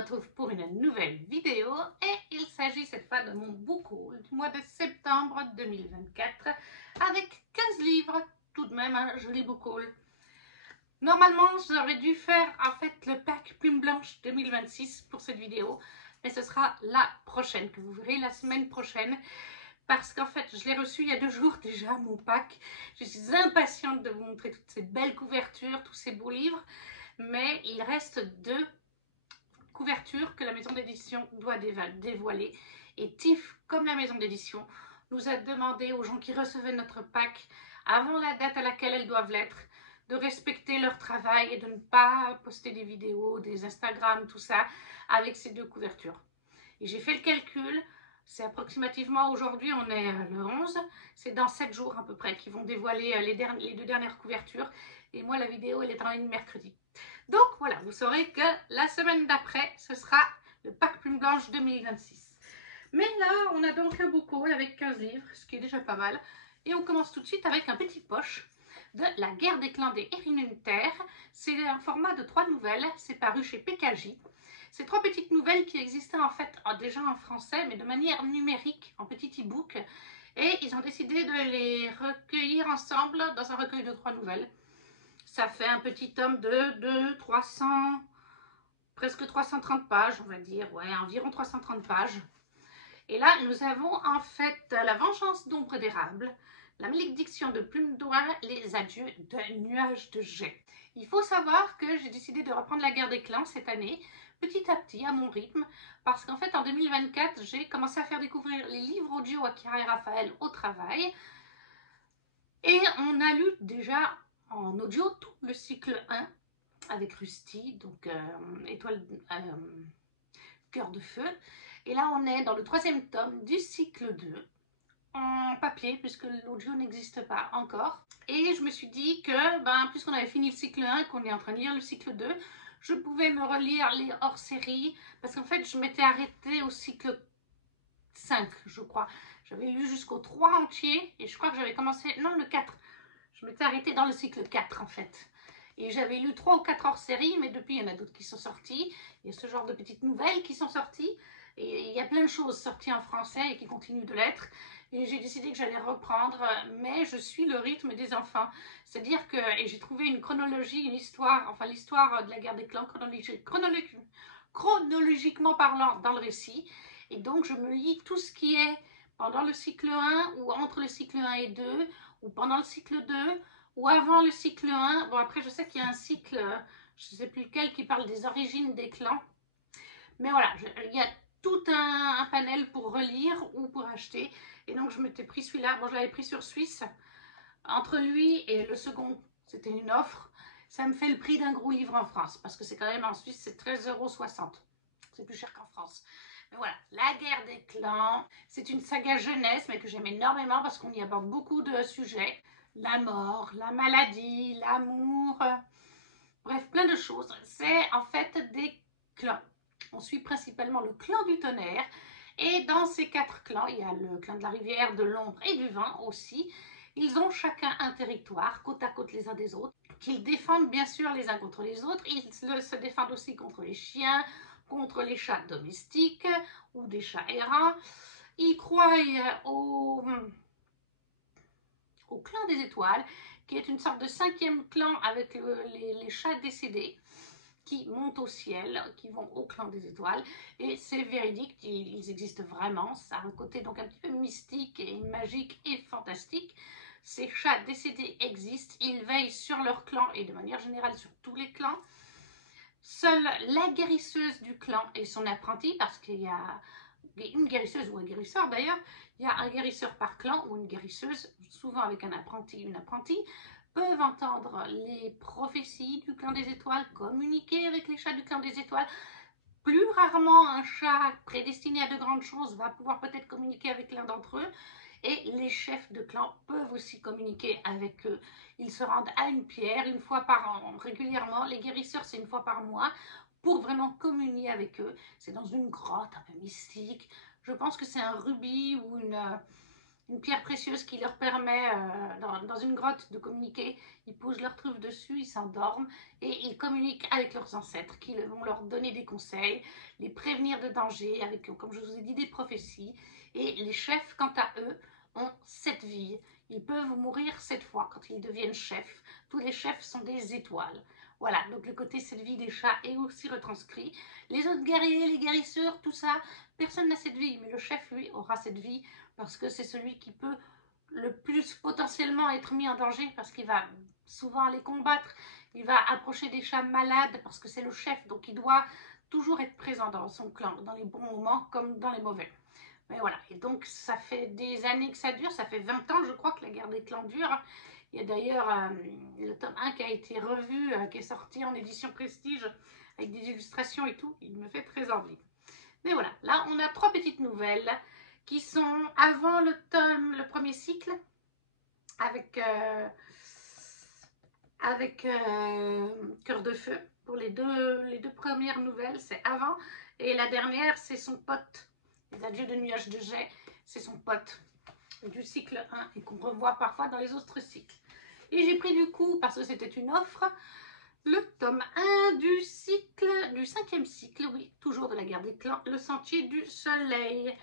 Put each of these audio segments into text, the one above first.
retrouve pour une nouvelle vidéo et il s'agit cette fois de mon book haul du mois de septembre 2024 avec 15 livres, tout de même un joli book haul. Normalement, j'aurais dû faire en fait le pack Plume Blanche 2026 pour cette vidéo, mais ce sera la prochaine, que vous verrez la semaine prochaine. Parce qu'en fait, je l'ai reçu il y a 2 jours déjà, mon pack. Je suis impatiente de vous montrer toutes ces belles couvertures, tous ces beaux livres. Mais il reste 2 couvertures que la maison d'édition doit dévoiler. Et TIFF, comme la maison d'édition, nous a demandé aux gens qui recevaient notre pack, avant la date à laquelle elles doivent l'être, de respecter leur travail et de ne pas poster des vidéos, des Instagram, tout ça, avec ces 2 couvertures. Et j'ai fait le calcul. C'est approximativement, aujourd'hui on est le 11, c'est dans 7 jours à peu près qu'ils vont dévoiler les 2 dernières couvertures. Et moi la vidéo elle est en ligne mercredi. Donc voilà, vous saurez que la semaine d'après, ce sera le pack Plume Blanche 2026. Mais là, on a donc un book haul avec 15 livres, ce qui est déjà pas mal. Et on commence tout de suite avec un petit poche de La guerre des clans des Hérinunter. C'est un format de 3 nouvelles, c'est paru chez PKJ. Ces 3 petites nouvelles qui existaient en fait déjà en français, mais de manière numérique, en petit e-book. Et ils ont décidé de les recueillir ensemble dans un recueil de 3 nouvelles. Ça fait un petit tome de 300, presque 330 pages, on va dire. Ouais, environ 330 pages. Et là, nous avons en fait La vengeance d'ombre d'érable, La malédiction de Plume d'Oie, Les adieux de nuages de jet. Il faut savoir que j'ai décidé de reprendre La guerre des clans cette année, petit à petit, à mon rythme, parce qu'en fait, en 2024, j'ai commencé à faire découvrir les livres audio à Kira et Raphaël au travail. Et on a lu déjà en audio tout le cycle 1 avec Rusty, donc Étoile, Cœur de Feu. Et là, on est dans le 3e tome du cycle 2 en papier, puisque l'audio n'existe pas encore. Et je me suis dit que, puisqu'on avait fini le cycle 1 et qu'on est en train de lire le cycle 2, je pouvais me relire les hors-séries, parce qu'en fait, je m'étais arrêtée au cycle 5, je crois. J'avais lu jusqu'au 3 entier, et je crois que j'avais commencé, non, le 4. Je m'étais arrêtée dans le cycle 4, en fait. Et j'avais lu 3 ou 4 hors-séries, mais depuis, il y en a d'autres qui sont sortis. Il y a ce genre de petites nouvelles qui sont sorties. Et il y a plein de choses sorties en français et qui continuent de l'être. Et j'ai décidé que j'allais reprendre, mais je suis le rythme des enfants. C'est-à-dire que, et j'ai trouvé une chronologie, une histoire, enfin l'histoire de la guerre des clans chronologiquement parlant dans le récit. Et donc, je me lis tout ce qui est pendant le cycle 1 ou entre le cycle 1 et 2, ou pendant le cycle 2, ou avant le cycle 1. Bon, après, je sais qu'il y a un cycle, je ne sais plus lequel, qui parle des origines des clans. Mais voilà, il y a tout un panel pour relire ou pour acheter. Et donc, je m'étais pris celui-là. Bon, je l'avais pris sur Suisse. Entre lui et le second, c'était une offre. Ça me fait le prix d'un gros livre en France. Parce que c'est quand même en Suisse, c'est 13,60 €. C'est plus cher qu'en France. Mais voilà, La guerre des clans, c'est une saga jeunesse, mais que j'aime énormément parce qu'on y aborde beaucoup de sujets. La mort, la maladie, l'amour, bref, plein de choses. C'est en fait des clans. On suit principalement le clan du tonnerre. Et dans ces 4 clans, il y a le clan de la rivière, de l'ombre et du vent aussi. Ils ont chacun un territoire, côte à côte les uns des autres, qu'ils défendent bien sûr les uns contre les autres. Ils se défendent aussi contre les chiens, contre les chats domestiques ou des chats errants. Ils croient au clan des étoiles, qui est une sorte de 5e clan avec les chats décédés qui montent au ciel, qui vont au clan des étoiles. Et c'est véridique, ils existent vraiment. Ça a un côté donc un petit peu mystique et magique et fantastique. Ces chats décédés existent, ils veillent sur leur clan et de manière générale sur tous les clans. Seule la guérisseuse du clan et son apprenti, parce qu'il y a une guérisseuse ou un guérisseur d'ailleurs, il y a un guérisseur par clan ou une guérisseuse, souvent avec un apprenti, une apprentie, peuvent entendre les prophéties du clan des étoiles, communiquer avec les chats du clan des étoiles. Plus rarement, un chat prédestiné à de grandes choses va pouvoir peut-être communiquer avec l'un d'entre eux. Et les chefs de clan peuvent aussi communiquer avec eux. Ils se rendent à une pierre une fois par an, régulièrement. Les guérisseurs, c'est une fois par mois, pour vraiment communier avec eux. C'est dans une grotte un peu mystique. Je pense que c'est un rubis ou une pierre précieuse qui leur permet, dans une grotte, de communiquer. Ils posent leur truffe dessus, ils s'endorment et ils communiquent avec leurs ancêtres qui vont leur donner des conseils, les prévenir de dangers, avec, comme je vous ai dit, des prophéties. Et les chefs, quant à eux, ont 7 vies. Ils peuvent mourir 7 fois quand ils deviennent chefs. Tous les chefs sont des étoiles. Voilà, donc le côté 7 vies des chats est aussi retranscrit. Les autres guerriers, les guérisseurs, tout ça, personne n'a cette vie, mais le chef, lui, aura cette vie parce que c'est celui qui peut le plus potentiellement être mis en danger parce qu'il va souvent aller combattre, il va approcher des chats malades parce que c'est le chef, donc il doit toujours être présent dans son clan, dans les bons moments comme dans les mauvais. Mais voilà, et donc ça fait des années que ça dure, ça fait 20 ans je crois que la guerre des clans dure. Il y a d'ailleurs le tome 1 qui a été revu, qui est sorti en édition Prestige avec des illustrations et tout, il me fait très envie. Mais voilà, là on a 3 petites nouvelles qui sont avant le premier cycle, avec Cœur de Feu. Pour les deux premières nouvelles, c'est avant. Et la dernière, c'est son pote. Les adieux de nuages de jet, c'est son pote du cycle 1 et qu'on revoit parfois dans les autres cycles. Et j'ai pris du coup, parce que c'était une offre, le tome 1 du 5e cycle, oui, toujours de la guerre des clans, le sentier du soleil.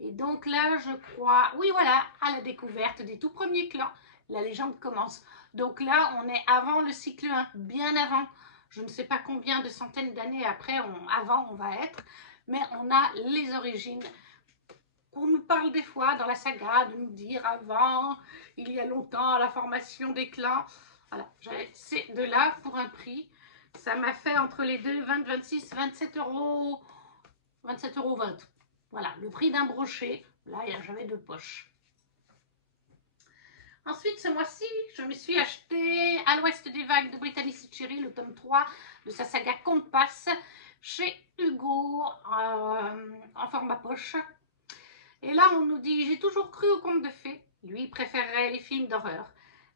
Et donc là, je crois, oui voilà, à la découverte des tout premiers clans, la légende commence. Donc là, on est avant le cycle 1, bien avant. Je ne sais pas combien de centaines d'années après, avant on va être, mais on a les origines. On nous parle des fois dans la saga de nous dire avant, il y a longtemps, la formation des clans. Voilà, c'est de là pour un prix. Ça m'a fait entre les deux 20, 26, 27 euros, 27,20 €. Voilà, le prix d'un brochet. Là, j'avais 2 poches. Ensuite, ce mois-ci, je me suis acheté À l'Ouest des vagues de Brittany Cherry, le tome 3 de sa saga Compass, chez Hugo, en format poche. Et là, on nous dit, j'ai toujours cru aux contes de fées. Lui préférerait les films d'horreur.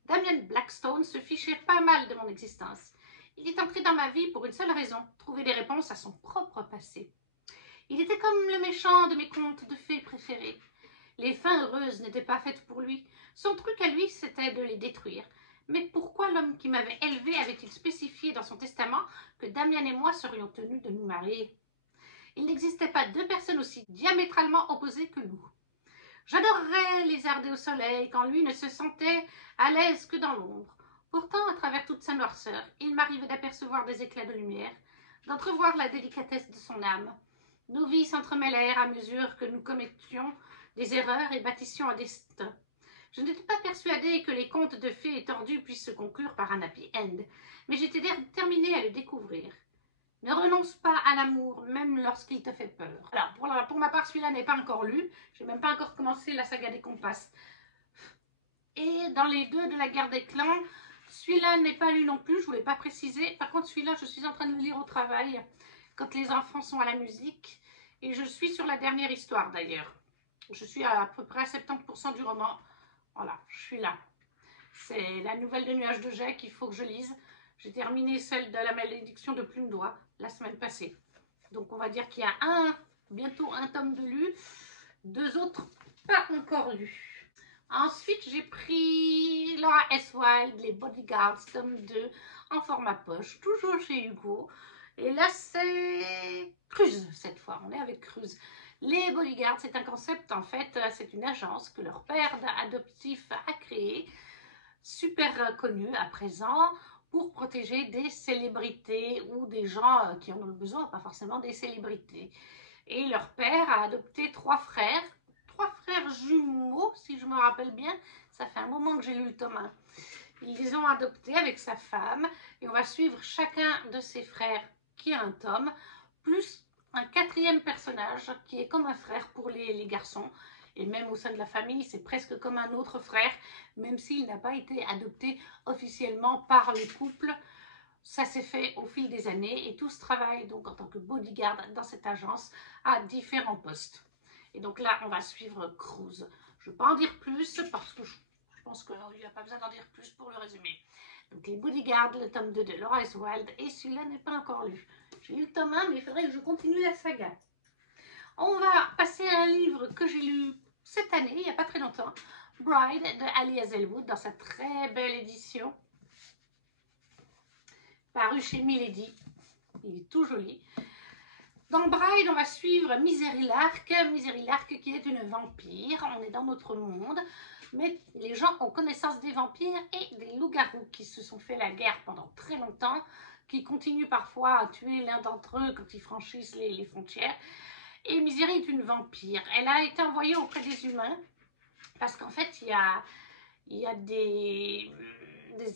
Damien Blackstone se fichait pas mal de mon existence. Il est entré dans ma vie pour une seule raison, trouver des réponses à son propre passé. Il était comme le méchant de mes contes de fées préférés. Les fins heureuses n'étaient pas faites pour lui. Son truc à lui, c'était de les détruire. Mais pourquoi l'homme qui m'avait élevé avait-il spécifié dans son testament que Damien et moi serions tenus de nous marier? Il n'existait pas 2 personnes aussi diamétralement opposées que nous. J'adorerais lézarder au soleil quand lui ne se sentait à l'aise que dans l'ombre. Pourtant, à travers toute sa noirceur, il m'arrivait d'apercevoir des éclats de lumière, d'entrevoir la délicatesse de son âme. Nos vies s'entremêlèrent à mesure que nous commettions des erreurs et bâtissions un destin. Je n'étais pas persuadée que les contes de fées tordus puissent se conclure par un happy end, mais j'étais déterminée à le découvrir. Ne renonce pas à l'amour, même lorsqu'il te fait peur. Alors, pour ma part, celui-là n'est pas encore lu. Je n'ai même pas encore commencé la saga des Compasses. Et dans les 2 de la guerre des clans, celui-là n'est pas lu non plus, je ne voulais pas préciser. Par contre, celui-là, je suis en train de le lire au travail, quand les enfants sont à la musique. Et je suis sur la dernière histoire, d'ailleurs. Je suis à peu près à 70% du roman. Voilà, je suis là. C'est la nouvelle de Nuages de jet qu'il faut que je lise. J'ai terminé celle de la malédiction de Plume d'Oie la semaine passée. Donc on va dire qu'il y a bientôt un tome de lu, 2 autres pas encore lus. Ensuite j'ai pris Laura S. Wilde, les Bodyguards, tome 2 en format poche, toujours chez Hugo. Et là c'est Cruz cette fois, on est avec Cruz. Les Bodyguards, c'est un concept en fait, c'est une agence que leur père adoptif a créée, super connu à présent, pour protéger des célébrités ou des gens qui en ont besoin, pas forcément des célébrités. Et leur père a adopté 3 frères jumeaux, si je me rappelle bien. Ça fait un moment que j'ai lu le tome 1. Ils les ont adoptés avec sa femme et on va suivre chacun de ses frères qui a un tome, plus un 4e personnage qui est comme un frère pour les garçons. Et même au sein de la famille, c'est presque comme un autre frère, même s'il n'a pas été adopté officiellement par le couple. Ça s'est fait au fil des années et tous travaillent donc en tant que bodyguard dans cette agence à différents postes. Et donc là, on va suivre Cruz. Je ne vais pas en dire plus parce que je pense qu'il n'y a pas besoin d'en dire plus pour le résumer. Donc les Bodyguards, le tome 2 de Laura S. Wilde, et celui-là n'est pas encore lu. J'ai lu le tome 1, mais il faudrait que je continue la saga. On va passer à un livre que j'ai lu cette année, il n'y a pas très longtemps, Bride de Ali Hazelwood dans sa très belle édition, paru chez Milady. Il est tout joli. Dans Bride, on va suivre Misery Lark qui est une vampire. On est dans notre monde, mais les gens ont connaissance des vampires et des loups-garous qui se sont fait la guerre pendant très longtemps, qui continuent parfois à tuer l'un d'entre eux quand ils franchissent les frontières. Et Misery est une vampire. Elle a été envoyée auprès des humains parce qu'en fait, il y a des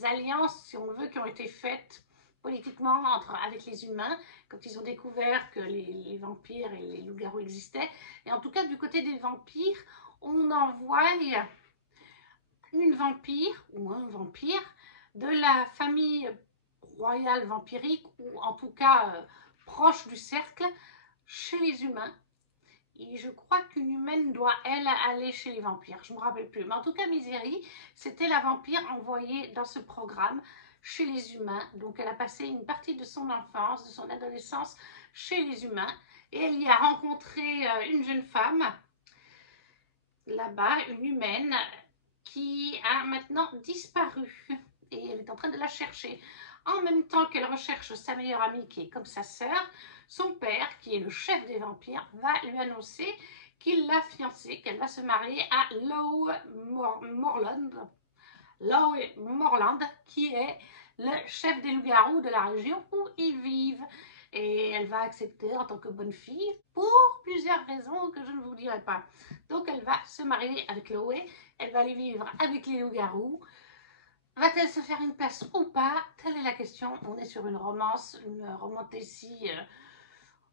alliances, si on veut, qui ont été faites politiquement avec les humains quand ils ont découvert que les vampires et les loups-garous existaient. Et en tout cas, du côté des vampires, on envoie une vampire ou un vampire de la famille royale vampirique, ou en tout cas proche du cercle, chez les humains. Et je crois qu'une humaine doit, elle, aller chez les vampires. Je ne me rappelle plus. Mais en tout cas, Misery, c'était la vampire envoyée dans ce programme chez les humains. Donc, elle a passé une partie de son enfance, de son adolescence chez les humains. Et elle y a rencontré une jeune femme, là-bas, une humaine, qui a maintenant disparu. Et elle est en train de la chercher. En même temps qu'elle recherche sa meilleure amie, qui est comme sa sœur, son père, qui est le chef des vampires, va lui annoncer qu'il l'a fiancée, qu'elle va se marier à Lowe Morland, qui est le chef des loups-garous de la région où ils vivent. Et elle va accepter en tant que bonne fille pour plusieurs raisons que je ne vous dirai pas. Donc elle va se marier avec Lowe, elle va aller vivre avec les loups-garous. Va-t-elle se faire une place ou pas? Telle est la question. On est sur une romance, une romantécie,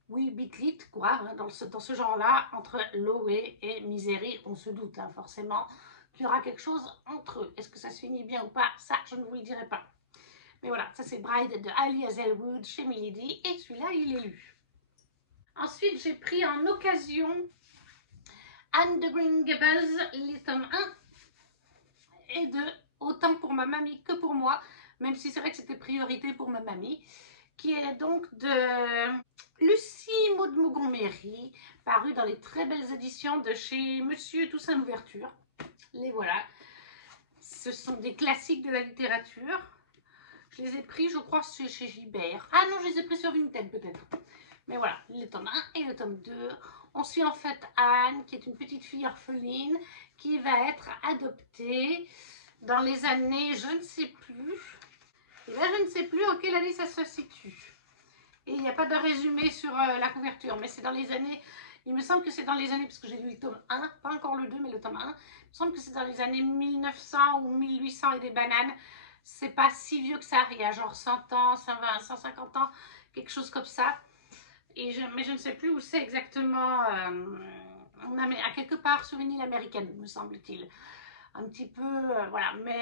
oui, bitlit, quoi, hein, dans ce genre-là, entre Lowe et Misery. On se doute, hein, forcément, qu'il y aura quelque chose entre eux. Est-ce que ça se finit bien ou pas? Ça, je ne vous le dirai pas. Mais voilà, ça c'est Bride de Ali Hazelwood chez Milady, et celui-là, il est lu. Ensuite, j'ai pris en occasion Anne de Green Gables, les tomes 1 et 2, autant pour ma mamie que pour moi, même si c'est vrai que c'était priorité pour ma mamie, qui est donc de Lucie Maud Montgomery, paru dans les très belles éditions de chez Monsieur Toussaint Louverture. Les voilà. Ce sont des classiques de la littérature. Je les ai pris, je crois, chez Gibert. Ah non, je les ai pris sur Vinted peut-être. Mais voilà, le tome 1 et le tome 2. On suit en fait Anne, qui est une petite fille orpheline, qui va être adoptée dans les années, je ne sais plus. Et là, je ne sais plus en quelle année ça se situe. Et il n'y a pas de résumé sur la couverture, mais c'est dans les années, il me semble que c'est dans les années, parce que j'ai lu le tome 1, pas encore le 2, mais le tome 1, il me semble que c'est dans les années 1900 ou 1800 et des bananes. C'est pas si vieux que ça, il y a genre 100 ans, 120, 150 ans, quelque chose comme ça. Mais je ne sais plus où c'est exactement. On a à quelque part sur une île américaine, me semble-t-il. Un petit peu, voilà. Mais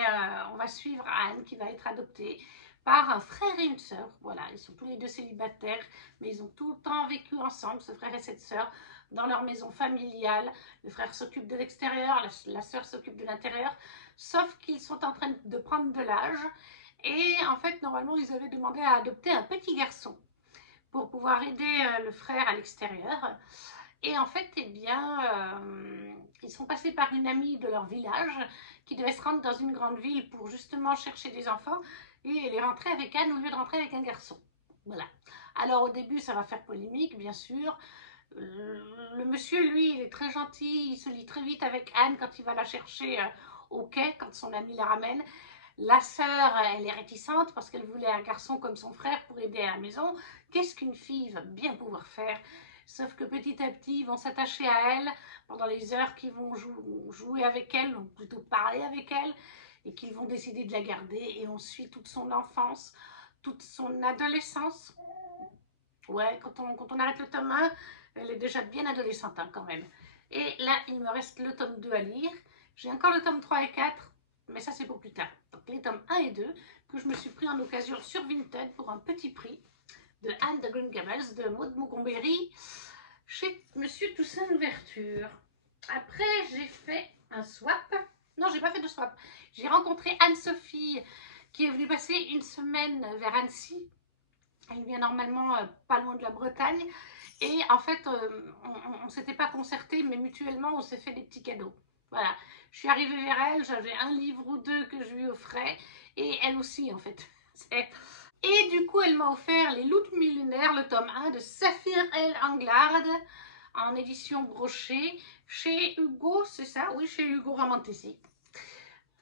on va suivre Anne qui va être adoptée par un frère et une sœur. Voilà, ils sont tous les deux célibataires, mais ils ont tout le temps vécu ensemble, ce frère et cette sœur, dans leur maison familiale. Le frère s'occupe de l'extérieur, la sœur s'occupe de l'intérieur, sauf qu'ils sont en train de prendre de l'âge. Et en fait, normalement, ils avaient demandé à adopter un petit garçon pour pouvoir aider le frère à l'extérieur. Et en fait, eh bien, ils sont passés par une amie de leur village qui devait se rendre dans une grande ville pour justement chercher des enfants, et elle est rentrée avec Anne au lieu de rentrer avec un garçon. Voilà. Alors au début, ça va faire polémique, bien sûr. Le monsieur, lui, il est très gentil, il se lie très vite avec Anne quand il va la chercher au quai, quand son ami la ramène. La sœur, elle est réticente parce qu'elle voulait un garçon comme son frère pour aider à la maison. Qu'est-ce qu'une fille va bien pouvoir faire? Sauf que petit à petit, ils vont s'attacher à elle pendant les heures qu'ils vont jouer avec elle, ou plutôt parler avec elle, et qu'ils vont décider de la garder. Et on suit toute son enfance, toute son adolescence. Ouais, quand on arrête le tome 1, elle est déjà bien adolescente hein, quand même. Et là, il me reste le tome 2 à lire. J'ai encore le tome 3 et 4, mais ça c'est pour plus tard. Donc les tomes 1 et 2 que je me suis pris en occasion sur Vinted pour un petit prix, de Anne de Green Gables, de Maud Montgomery, chez Monsieur Toussaint Louverture. Après, j'ai fait un swap. Non, j'ai pas fait de swap. J'ai rencontré Anne-Sophie, qui est venue passer une semaine vers Annecy. Elle vient normalement pas loin de la Bretagne. Et en fait, on ne s'était pas concerté, mais mutuellement, on s'est fait des petits cadeaux. Voilà. Je suis arrivée vers elle, j'avais un livre ou deux que je lui offrais, et elle aussi, en fait. Et du coup, elle m'a offert Les Loups millénaires, le tome 1 de Saphir El Anglard, en édition brochée, chez Hugo, c'est ça? Oui, chez Hugo Ramantesi.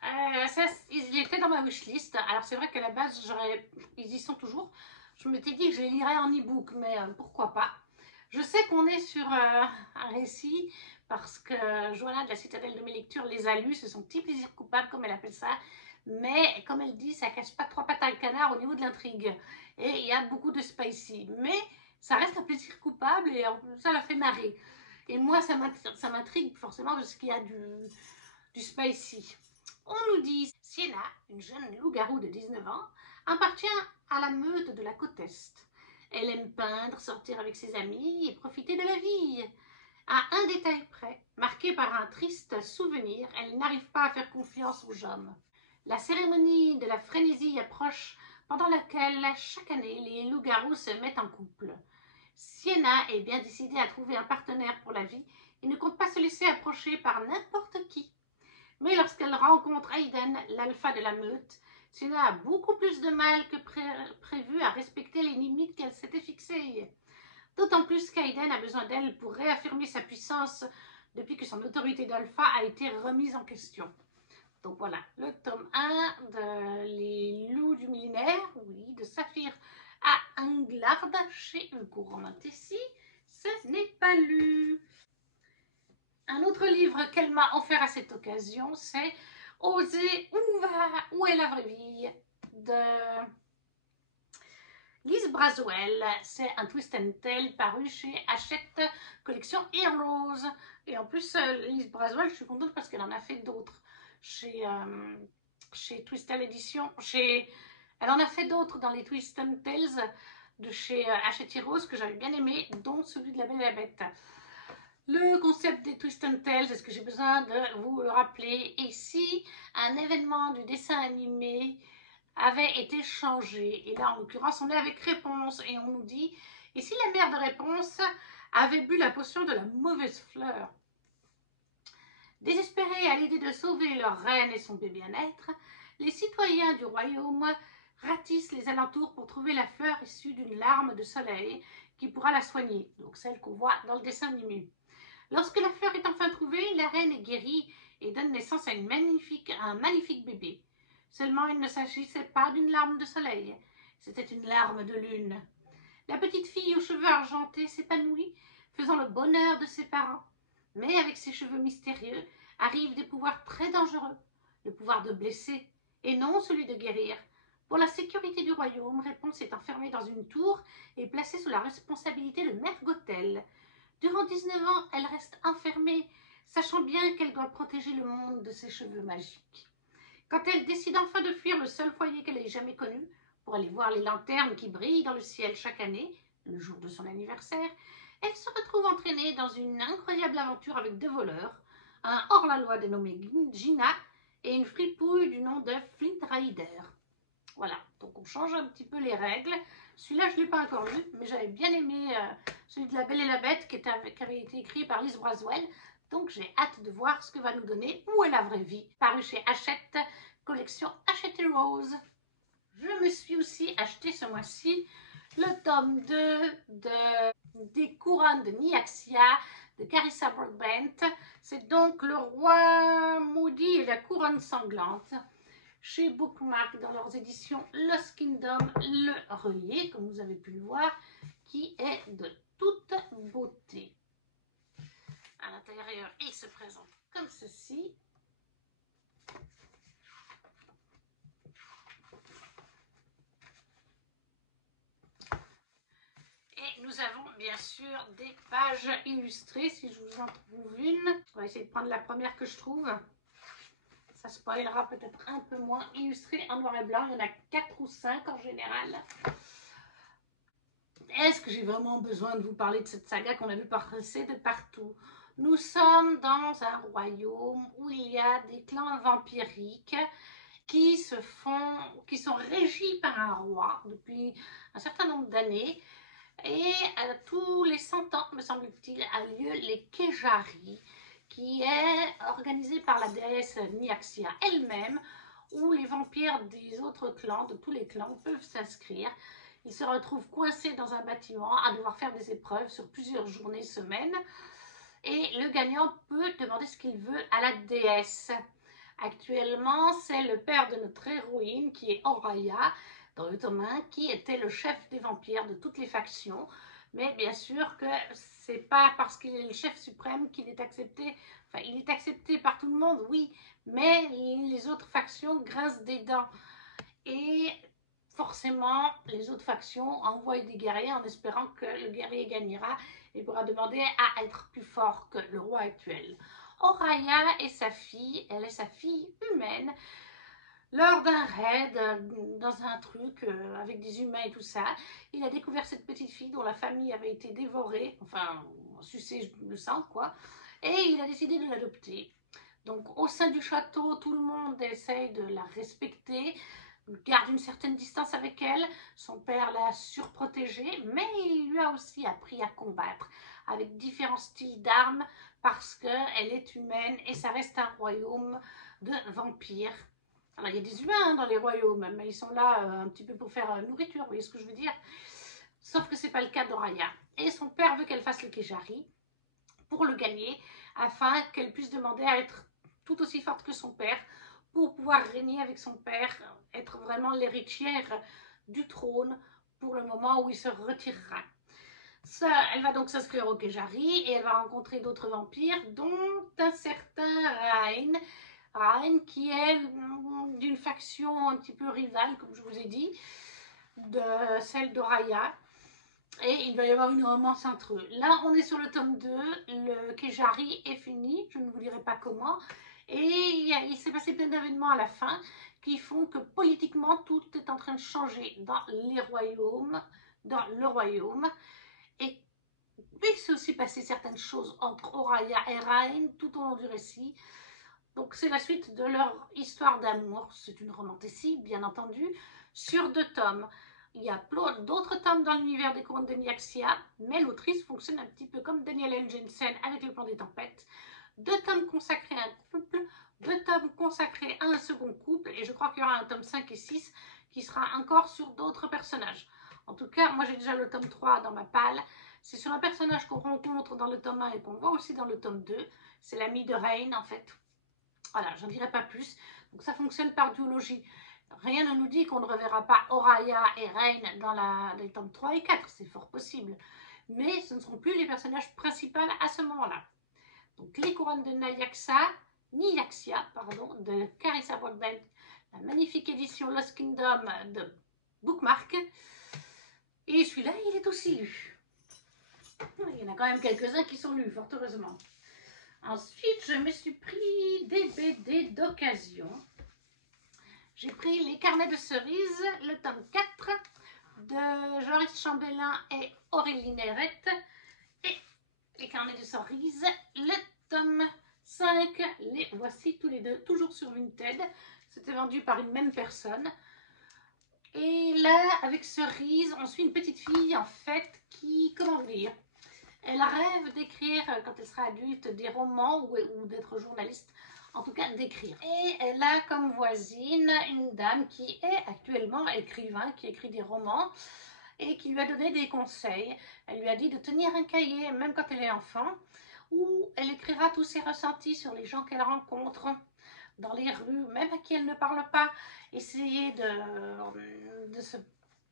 Ça, il était dans ma wishlist. Alors, c'est vrai qu'à la base, ils y sont toujours. Je m'étais dit que je les lirais en e-book, mais pourquoi pas. Je sais qu'on est sur un récit parce que Joanna de la Citadelle de mes lectures les a lus. C'est son petit plaisir coupable, comme elle appelle ça. Mais comme elle dit, ça cache pas trois pattes à un canard au niveau de l'intrigue. Et il y a beaucoup de spicy. Mais ça reste un plaisir coupable et ça la fait marrer. Et moi, ça m'intrigue forcément parce qu'il y a du spicy. On nous dit Sienna, une jeune loup-garou de 19 ans, appartient à la meute de la côte Est. Elle aime peindre, sortir avec ses amis et profiter de la vie. À un détail près, marqué par un triste souvenir, elle n'arrive pas à faire confiance aux hommes. La cérémonie de la frénésie approche, pendant laquelle chaque année les loups-garous se mettent en couple. Sienna est bien décidée à trouver un partenaire pour la vie et ne compte pas se laisser approcher par n'importe qui. Mais lorsqu'elle rencontre Aiden, l'alpha de la meute, Sienna a beaucoup plus de mal que prévu à respecter les limites qu'elle s'était fixées. D'autant plus qu'Aiden a besoin d'elle pour réaffirmer sa puissance depuis que son autorité d'alpha a été remise en question. Donc voilà, le tome 1 de Les Loups du millénaire, oui, de Saphir à Anglard chez Hugo Ramantesi. Ce n'est pas lu. Un autre livre qu'elle m'a offert à cette occasion, c'est Oser, où est la vraie vie de Lise Braswell. C'est un twist and tale paru chez Hachette Collection Heroes. Et en plus, Lise Braswell, je suis contente parce qu'elle en a fait d'autres chez Twisted Edition. Elle en a fait d'autres dans les Twist and Tales de chez Hachette Heroes que j'avais bien aimé, dont celui de La Belle et la Bête. Le concept des Twist and Tales, est-ce que j'ai besoin de vous le rappeler? Et si un événement du dessin animé avait été changé? Et là, en l'occurrence, on est avec Réponse et on nous dit, et si la mère de Réponse avait bu la potion de la mauvaise fleur? Désespérés à l'idée de sauver leur reine et son bébé à naître, les citoyens du royaume ratissent les alentours pour trouver la fleur issue d'une larme de soleil qui pourra la soigner, donc celle qu'on voit dans le dessin animé. Lorsque la fleur est enfin trouvée, la reine est guérie et donne naissance à un magnifique bébé. Seulement, il ne s'agissait pas d'une larme de soleil, c'était une larme de lune. La petite fille aux cheveux argentés s'épanouit, faisant le bonheur de ses parents. Mais avec ses cheveux mystérieux arrivent des pouvoirs très dangereux, le pouvoir de blesser et non celui de guérir. Pour la sécurité du royaume, Réponse est enfermée dans une tour et placée sous la responsabilité de Mère Gothel. Durant 19 ans, elle reste enfermée, sachant bien qu'elle doit protéger le monde de ses cheveux magiques. Quand elle décide enfin de fuir le seul foyer qu'elle ait jamais connu, pour aller voir les lanternes qui brillent dans le ciel chaque année, le jour de son anniversaire, elle se retrouve entraînée dans une incroyable aventure avec deux voleurs, un hors-la-loi dénommé Gina et une fripouille du nom de Flint Rider. Voilà, donc on change un petit peu les règles. Celui-là, je ne l'ai pas encore lu, mais j'avais bien aimé celui de La Belle et la Bête qui avait été écrit par Lise Braswell. Donc j'ai hâte de voir ce que va nous donner Où est la vraie vie, paru chez Hachette, collection Hachette Rose. Je me suis aussi acheté ce mois-ci le tome 2 des couronnes de Nyaxia de Carissa Broadbent. C'est donc Le Roi Maudit et la couronne sanglante, chez Bookmark dans leurs éditions Lost Kingdom, le relié, comme vous avez pu le voir, qui est de toute beauté. À l'intérieur, il se présente comme ceci. Et nous avons bien sûr des pages illustrées, si je vous en trouve une. On va essayer de prendre la première que je trouve. Ça spoilera peut-être un peu moins. Illustré en noir et blanc, il y en a 4 ou 5 en général. Est-ce que j'ai vraiment besoin de vous parler de cette saga qu'on a vu passer de partout? Nous sommes dans un royaume où il y a des clans vampiriques qui sont régis par un roi depuis un certain nombre d'années. Et tous les 100 ans, me semble-t-il, a lieu les Kejari, qui est organisé par la déesse Nyaxia elle-même, où les vampires des autres clans, de tous les clans, peuvent s'inscrire. Ils se retrouvent coincés dans un bâtiment à devoir faire des épreuves sur plusieurs journées, semaines. Et le gagnant peut demander ce qu'il veut à la déesse. Actuellement, c'est le père de notre héroïne, qui est Oraya, dans le tome 1, qui était le chef des vampires de toutes les factions. Mais bien sûr que c'est pas parce qu'il est le chef suprême qu'il est accepté. Enfin, il est accepté par tout le monde, oui, mais les autres factions grincent des dents. Et forcément, les autres factions envoient des guerriers en espérant que le guerrier gagnera et pourra demander à être plus fort que le roi actuel. Oraya est sa fille, elle est sa fille humaine. Lors d'un raid, dans un truc avec des humains et tout ça, il a découvert cette petite fille dont la famille avait été dévorée, enfin, sucée le sang, quoi, et il a décidé de l'adopter. Donc, au sein du château, tout le monde essaye de la respecter, garde une certaine distance avec elle. Son père l'a surprotégée, mais il lui a aussi appris à combattre avec différents styles d'armes parce qu'elle est humaine et ça reste un royaume de vampires. Alors, il y a des humains dans les royaumes, mais ils sont là un petit peu pour faire nourriture, vous voyez ce que je veux dire? Sauf que ce n'est pas le cas d'Oraya. Et son père veut qu'elle fasse le Kejari pour le gagner, afin qu'elle puisse demander à être tout aussi forte que son père, pour pouvoir régner avec son père, être vraiment l'héritière du trône pour le moment où il se retirera. Ça, elle va donc s'inscrire au Kejari et elle va rencontrer d'autres vampires, dont un certain Rain qui est d'une faction un petit peu rivale, comme je vous ai dit, de celle d'Oraya. Et il va y avoir une romance entre eux. Là, on est sur le tome 2, le Kejari est fini, je ne vous dirai pas comment. Et il s'est passé plein d'événements à la fin qui font que politiquement, tout est en train de changer dans les royaumes, dans le royaume. Et puis, il s'est aussi passé certaines choses entre Oraya et Rain tout au long du récit. Donc, c'est la suite de leur histoire d'amour. C'est une romantécie, bien entendu, sur 2 tomes. Il y a d'autres tomes dans l'univers des couronnes de Nyaxia, mais l'autrice fonctionne un petit peu comme Danielle L. Jensen avec Le Plan des Tempêtes. 2 tomes consacrés à un couple, 2 tomes consacrés à un second couple, et je crois qu'il y aura un tome 5 et 6 qui sera encore sur d'autres personnages. En tout cas, moi j'ai déjà le tome 3 dans ma palle. C'est sur un personnage qu'on rencontre dans le tome 1 et qu'on voit aussi dans le tome 2. C'est l'ami de Rain, en fait. Voilà, j'en dirai pas plus. Donc ça fonctionne par duologie. Rien ne nous dit qu'on ne reverra pas Oraya et Rain dans les tomes 3 et 4, c'est fort possible. Mais ce ne seront plus les personnages principaux à ce moment-là. Donc les couronnes de Nyaxia, de Carissa Broadbent, la magnifique édition Lost Kingdom de Bookmark. Et celui-là, il est aussi lu. Il y en a quand même quelques-uns qui sont lus, fort heureusement. Ensuite, je me suis pris des BD d'occasion. J'ai pris Les Carnets de Cerises, le tome 4 de Joris Chambelin et Aurélie Nérette. Et Les Carnets de Cerises, le tome 5. Les voici tous les deux, toujours sur Vinted. C'était vendu par une même personne. Et là, avec Cerise, on suit une petite fille, en fait, qui, comment dire, elle rêve d'écrire, quand elle sera adulte, des romans ou d'être journaliste. En tout cas, d'écrire. Et elle a comme voisine une dame qui est actuellement écrivain, qui écrit des romans et qui lui a donné des conseils. Elle lui a dit de tenir un cahier, même quand elle est enfant, où elle écrira tous ses ressentis sur les gens qu'elle rencontre dans les rues, même à qui elle ne parle pas. Essayer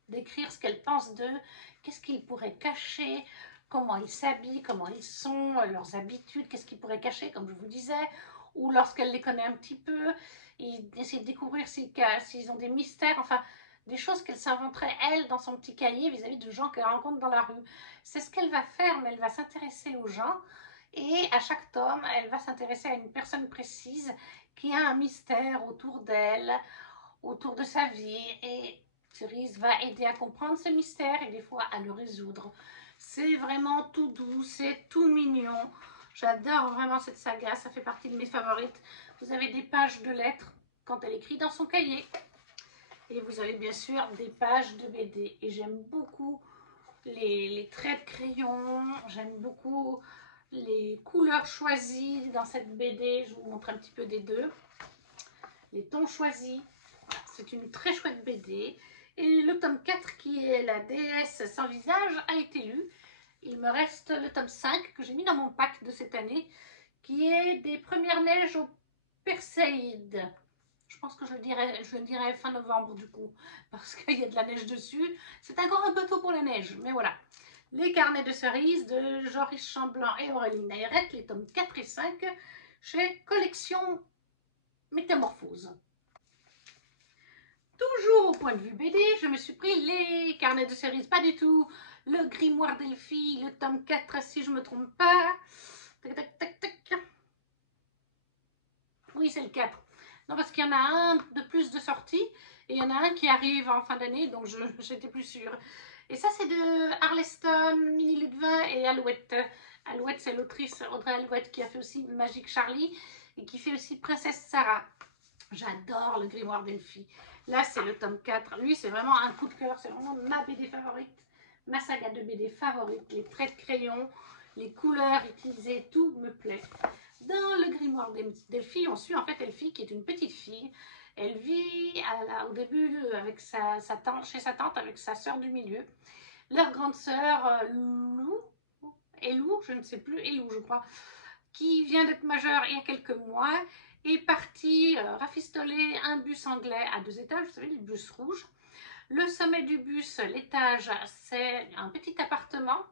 d'écrire ce qu'elle pense d'eux, qu'est-ce qu'ils pourraient cacher, comment ils s'habillent, comment ils sont, leurs habitudes, qu'est-ce qu'ils pourraient cacher, comme je vous disais, ou lorsqu'elle les connaît un petit peu, et essayer de découvrir s'ils ont des mystères, enfin, des choses qu'elle s'inventerait, elle, dans son petit cahier, vis-à-vis de gens qu'elle rencontre dans la rue. C'est ce qu'elle va faire, mais elle va s'intéresser aux gens, et à chaque tome, elle va s'intéresser à une personne précise qui a un mystère autour d'elle, autour de sa vie, et Cerise va aider à comprendre ce mystère et des fois à le résoudre. C'est vraiment tout doux, c'est tout mignon. J'adore vraiment cette saga, ça fait partie de mes favorites. Vous avez des pages de lettres quand elle écrit dans son cahier. Et vous avez bien sûr des pages de BD. Et j'aime beaucoup les traits de crayon, j'aime beaucoup les couleurs choisies dans cette BD. Je vous montre un petit peu des deux. Les tons choisis. Voilà, c'est une très chouette BD. Et le tome 4, qui est la déesse sans visage, a été lu. Il me reste le tome 5 que j'ai mis dans mon pack de cette année, qui est des premières neiges au Perséide. Je pense que je le dirai fin novembre du coup, parce qu'il y a de la neige dessus. C'est encore un peu tôt pour la neige, mais voilà. Les carnets de cerises de Joris Chamblanc et Aurélie Nairette, les tomes 4 et 5, chez Collection Métamorphose. Toujours au point de vue BD, je me suis pris les carnets de cerises, pas du tout. Le Grimoire d'Elphie, le tome 4, si je ne me trompe pas. Tac, tac, tac, tac. Oui, c'est le 4. Non, parce qu'il y en a un de plus de sortie et il y en a un qui arrive en fin d'année, donc j'étais plus sûre. Et ça, c'est de Arleston, Minnie Ludwin et Alouette. Alouette, c'est l'autrice Audrey Alouette qui a fait aussi Magique Charlie et qui fait aussi Princesse Sarah. J'adore le Grimoire d'Elphie. Là, c'est le tome 4. Lui, c'est vraiment un coup de cœur. C'est vraiment ma BD favorite, ma saga de BD favorite. Les traits de crayon, les couleurs utilisées, tout me plaît. Dans le Grimoire d'Elphie, on suit en fait Elphie qui est une petite fille. Elle vit au début avec sa tante, chez sa tante avec sa sœur du milieu. Leur grande sœur, Elou, je ne sais plus, Elou je crois, qui vient d'être majeure il y a quelques mois, est partie rafistoler un bus anglais à 2 étages, vous savez, les bus rouges. Le sommet du bus, l'étage, c'est un petit appartement,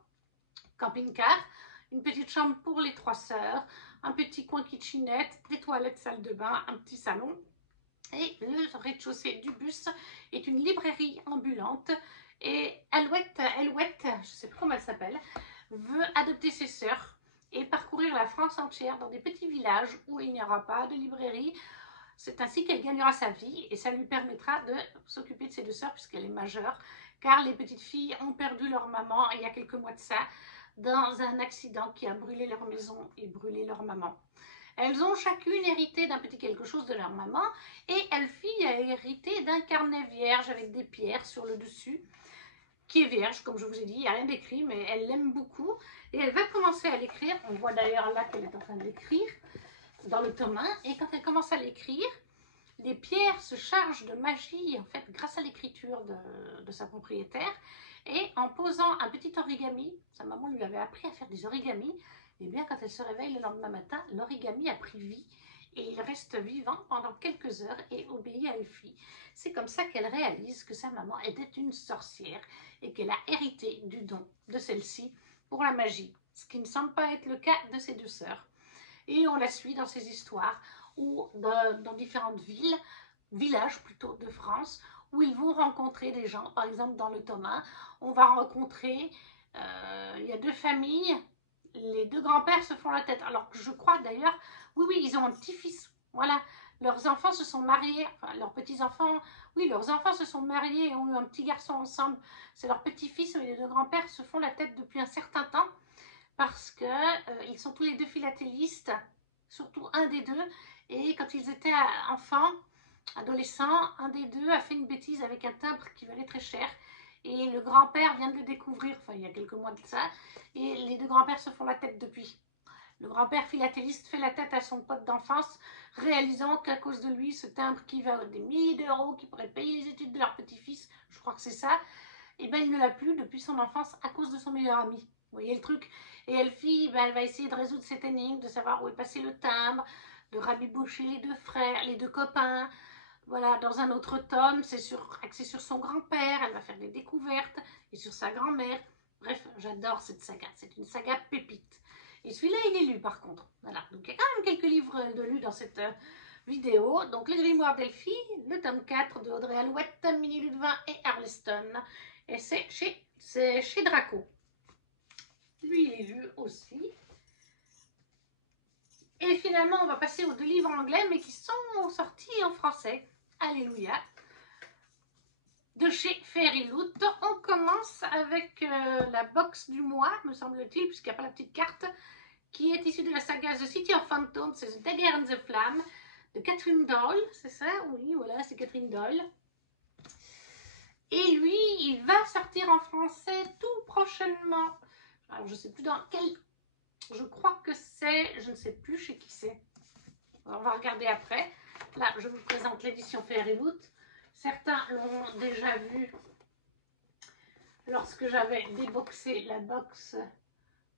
camping-car, une petite chambre pour les 3 sœurs, un petit coin kitchenette, des toilettes, salle de bain, un petit salon. Et le rez-de-chaussée du bus est une librairie ambulante. Et Alouette, je ne sais pas comment elle s'appelle, veut adopter ses sœurs et parcourir la France entière dans des petits villages où il n'y aura pas de librairie. C'est ainsi qu'elle gagnera sa vie et ça lui permettra de s'occuper de ses 2 sœurs puisqu'elle est majeure, car les petites filles ont perdu leur maman il y a quelques mois de ça dans un accident qui a brûlé leur maison et brûlé leur maman. Elles ont chacune hérité d'un petit quelque chose de leur maman et Elphie a hérité d'un carnet vierge avec des pierres sur le dessus qui est vierge, comme je vous ai dit, il n'y a rien d'écrit, mais elle l'aime beaucoup et elle va commencer à l'écrire. On voit d'ailleurs là qu'elle est en train de l'écrire dans le tome 1 et quand elle commence à l'écrire, les pierres se chargent de magie en fait grâce à l'écriture de sa propriétaire et en posant un petit origami, sa maman lui avait appris à faire des origamis, et bien quand elle se réveille le lendemain matin, l'origami a pris vie et il reste vivant pendant quelques heures et obéit à Elphie. C'est comme ça qu'elle réalise que sa maman était une sorcière et qu'elle a hérité du don de celle-ci pour la magie, ce qui ne semble pas être le cas de ses 2 sœurs. Et on la suit dans ses histoires ou dans différentes villages plutôt de France, où ils vont rencontrer des gens. Par exemple, dans le tome 1, on va rencontrer, il y a 2 familles, les 2 grands-pères se font la tête. Alors que je crois d'ailleurs, oui, ils ont un petit-fils. Voilà, leurs enfants se sont mariés, enfin leurs petits-enfants, oui, leurs enfants se sont mariés et ont eu un petit garçon ensemble. C'est leur petit-fils, mais les 2 grands-pères se font la tête depuis un certain temps parce qu'ils sont tous les 2 philatélistes, surtout un des 2. Et quand ils étaient enfants, adolescents, un des 2 a fait une bêtise avec un timbre qui valait très cher. Et le grand-père vient de le découvrir, enfin il y a quelques mois de ça, et les 2 grands-pères se font la tête depuis. Le grand-père philatéliste fait la tête à son pote d'enfance, réalisant qu'à cause de lui, ce timbre qui va des milliers d'euros, qui pourrait payer les études de leur petit-fils, je crois que c'est ça, et bien il ne l'a plus depuis son enfance à cause de son meilleur ami. Vous voyez le truc? Et Elphie, elle va essayer de résoudre cette énigme, de savoir où est passé le timbre, de rabiboucher les 2 frères, les 2 copains. Voilà, dans un autre tome, c'est axé sur son grand-père, elle va faire des découvertes, et sur sa grand-mère. Bref, j'adore cette saga, c'est une saga pépite. Et celui-là, il est lu par contre. Voilà, donc il y a quand même quelques livres de lus dans cette vidéo. Donc, Le Grimoire d'Elphie, le tome 4 de Audrey Alouette, Minnie Ludwin et Arleston. Et c'est chez Draco. Lui, il est lu aussi. Et finalement, on va passer aux 2 livres anglais, mais qui sont sortis en français. Alléluia. De chez Fairyloot. On commence avec la box du mois, me semble-t-il, puisqu'il n'y a pas la petite carte, qui est issue de la saga The City of Phantoms, c'est The Dagger and the Flame, de Catherine Doyle, c'est ça? Oui, voilà, c'est Catherine Doyle. Et lui, il va sortir en français tout prochainement. Alors, je ne sais plus dans quel... Je crois que c'est... Je ne sais plus chez qui c'est. On va regarder après. Là, je vous présente l'édition Fairyloot. Certains l'ont déjà vu lorsque j'avais déboxé la box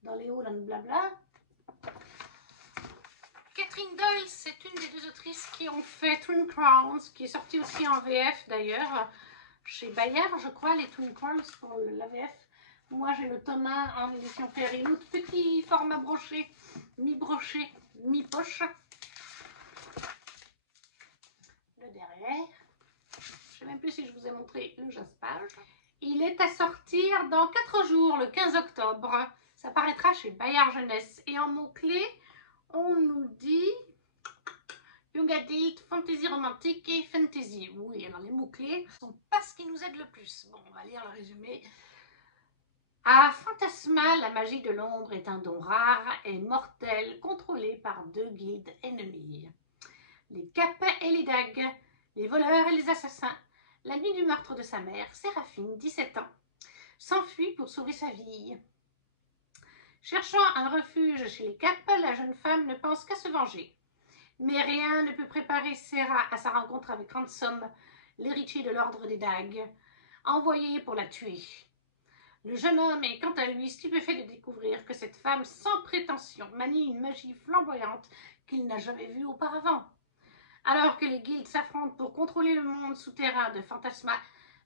dans les hauts, dans le blabla. Catherine Doyle, c'est une des deux autrices qui ont fait Twin Crowns, qui est sortie aussi en VF d'ailleurs, chez Bayard, je crois, les Twin Crowns pour la VF. Moi, j'ai le tome 1 en édition Fairyloot, petit format broché, mi-broché, mi-poche. Le derrière. Je ne sais même plus si je vous ai montré le jaspage. Il est à sortir dans 4 jours, le 15 octobre. Ça paraîtra chez Bayard Jeunesse. Et en mots-clés, on nous dit Young Adult, Fantasy romantique et Fantasy. Oui, alors les mots-clés ne sont pas ce qui nous aide le plus. Bon, on va lire le résumé. À Fantasma, la magie de l'ombre est un don rare et mortel, contrôlé par 2 guildes ennemies. Les capes et les dagues, les voleurs et les assassins. La nuit du meurtre de sa mère, Séraphine, 17 ans, s'enfuit pour sauver sa vie. Cherchant un refuge chez les capes, la jeune femme ne pense qu'à se venger. Mais rien ne peut préparer Sarah à sa rencontre avec Ransom, l'héritier de l'ordre des dagues, envoyé pour la tuer. Le jeune homme est quant à lui stupéfait de découvrir que cette femme sans prétention manie une magie flamboyante qu'il n'a jamais vue auparavant. Alors que les guildes s'affrontent pour contrôler le monde souterrain de Fantasma,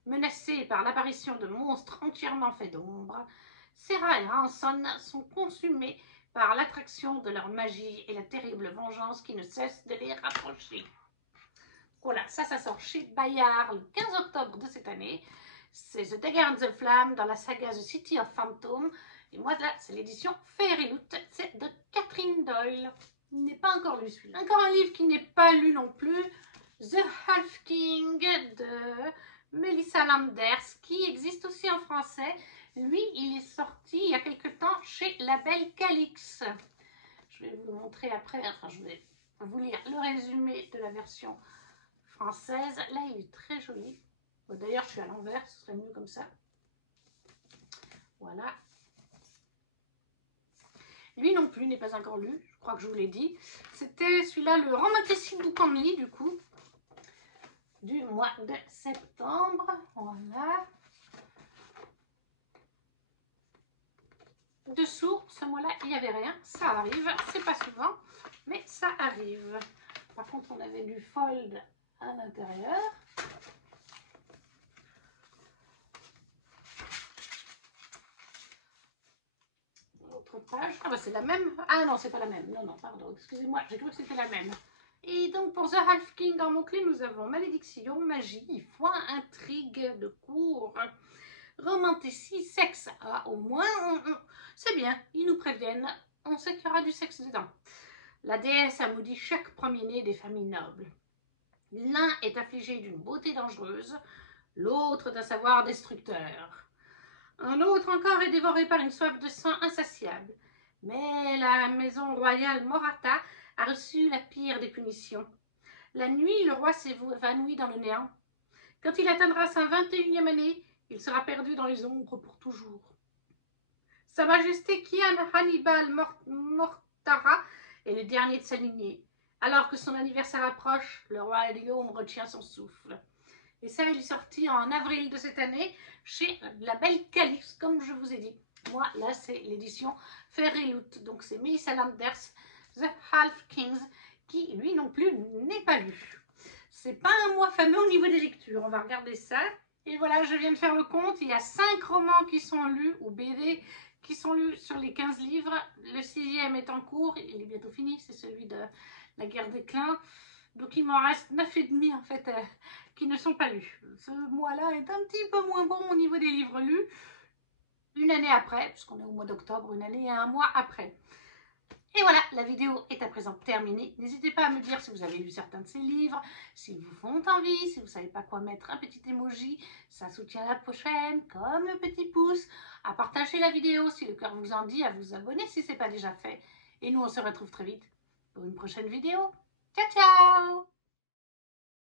menacé par l'apparition de monstres entièrement faits d'ombre, Sarah et Ransom sont consumés par l'attraction de leur magie et la terrible vengeance qui ne cesse de les rapprocher. Voilà, ça sort chez Bayard le 15 octobre de cette année. C'est The Dagger and the Flame dans la saga The City of Phantom. Et moi, là, c'est l'édition Fairyloot. C'est de Catherine Doyle. Il n'est pas encore lu celui-là. Encore un livre qui n'est pas lu non plus. The Half King de Melissa Landers, qui existe aussi en français. Lui, il est sorti il y a quelque temps chez Label Calix. Je vais vous le montrer après. Enfin, je vais vous lire le résumé de la version française. Là, il est très joli. D'ailleurs, je suis à l'envers, ce serait mieux comme ça. Voilà. Lui non plus n'est pas encore lu, je crois que je vous l'ai dit. C'était celui-là, le Romantic Book Only, du coup, du mois de septembre. Voilà. Dessous, ce mois-là, il n'y avait rien. Ça arrive, c'est pas souvent, mais ça arrive. Par contre, on avait du fold à l'intérieur. Page. Ah bah c'est la même. Ah non, c'est pas la même. Non, non, pardon, excusez-moi, j'ai cru que c'était la même. Et donc pour The Half King en mots-clés, nous avons malédiction, magie, foi, intrigue de cour, romanticisme, sexe. Ah, au moins, c'est bien, ils nous préviennent, on sait qu'il y aura du sexe dedans. La déesse a maudit chaque premier-né des familles nobles. L'un est affligé d'une beauté dangereuse, l'autre d'un savoir destructeur. Un autre encore est dévoré par une soif de sang insatiable. Mais la maison royale Morata a reçu la pire des punitions. La nuit, le roi s'évanouit dans le néant. Quand il atteindra sa 21e année, il sera perdu dans les ombres pour toujours. Sa Majesté Kian Hannibal Mortara est le dernier de sa lignée. Alors que son anniversaire approche, le roi Guillaume retient son souffle. Et ça, il est sorti en avril de cette année chez Label Calix, comme je vous ai dit. Moi, là, c'est l'édition Fairyloot. Donc, c'est Melissa Landers, The Half Kings, qui, lui non plus, n'est pas lu. C'est pas un mois fameux au niveau des lectures. On va regarder ça. Et voilà, je viens de faire le compte. Il y a 5 romans qui sont lus, ou BD, qui sont lus sur les 15 livres. Le 6e est en cours. Il est bientôt fini. C'est celui de La Guerre des Clans. Donc il m'en reste 9,5 en fait qui ne sont pas lus. Ce mois-là est un petit peu moins bon au niveau des livres lus. Une année après, puisqu'on est au mois d'octobre, une année et un mois après. Et voilà, la vidéo est à présent terminée. N'hésitez pas à me dire si vous avez lu certains de ces livres, s'ils vous font envie, si vous ne savez pas quoi mettre, un petit emoji, ça soutient la prochaine, comme le petit pouce, à partager la vidéo si le cœur vous en dit, à vous abonner si ce n'est pas déjà fait. Et nous, on se retrouve très vite pour une prochaine vidéo. Ciao, ciao!